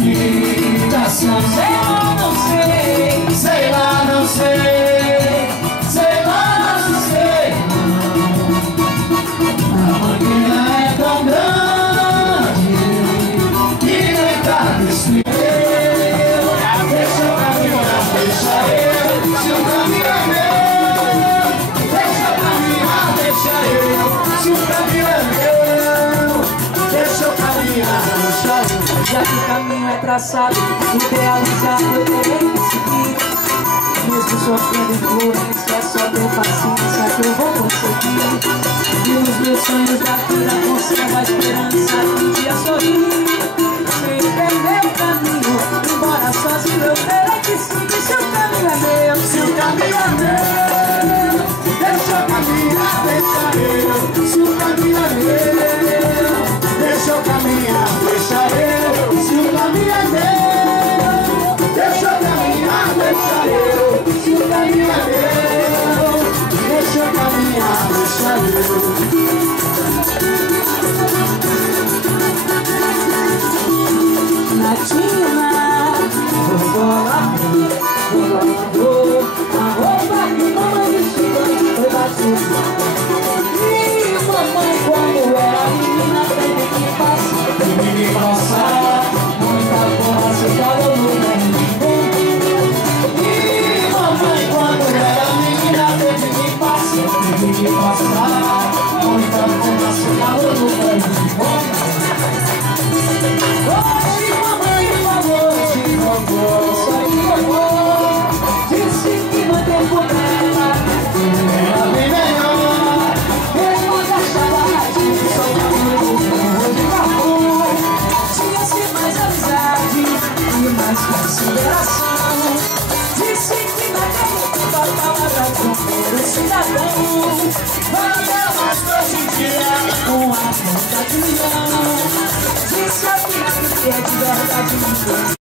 explicação. Sei lá, não sei, sei lá, não sei, sei lá, não sei. A mangueira é tão grande que nem cabe explicar. Deixa eu caminhar, deixa eu. Se o caminho é meu, deixa eu caminhar, deixa eu. Se o caminho é meu, deixa eu caminhar, deixa eu. Já que o caminho é traçado, idealizado, eu terei que seguir. Mesmo sofrendo influência, é só ter paciência que eu vou conseguir. E os meus sonhos da vida conservam a esperança de um dia sorrir. Sem perder o caminho, embora sozinho eu terei que seguir. Se o caminho é meu, se o caminho é meu, deixa eu caminhar, deixa eu. Se o caminho é meu, deixa eu caminhar, deixa eu. Se o caminho é meu, deixa eu caminhar, deixa eu. Se o caminho é meu, deixa eu caminhar, deixa eu. Latina, a roupa que mamãe vestia foi batida. E mamãe, quando era menina, teve que passar. Teve que passar muita porra, se falou no mundo. E mamãe, quando era menina, teve que passar. Teve que passar muita porra, se falou no mundo. Hoje mamãe me falou, te rogou, só te rogou. Disse que no tempo dela era bem melhor. mesmo achava mais difícil, só que de amor. Tinha-se mais amizade e mais consideração. Disse que naquele tempo a palavra companheiro cidadão valia mais hoje em dia com a vontade de milhão. Disse a filha que é de verdade.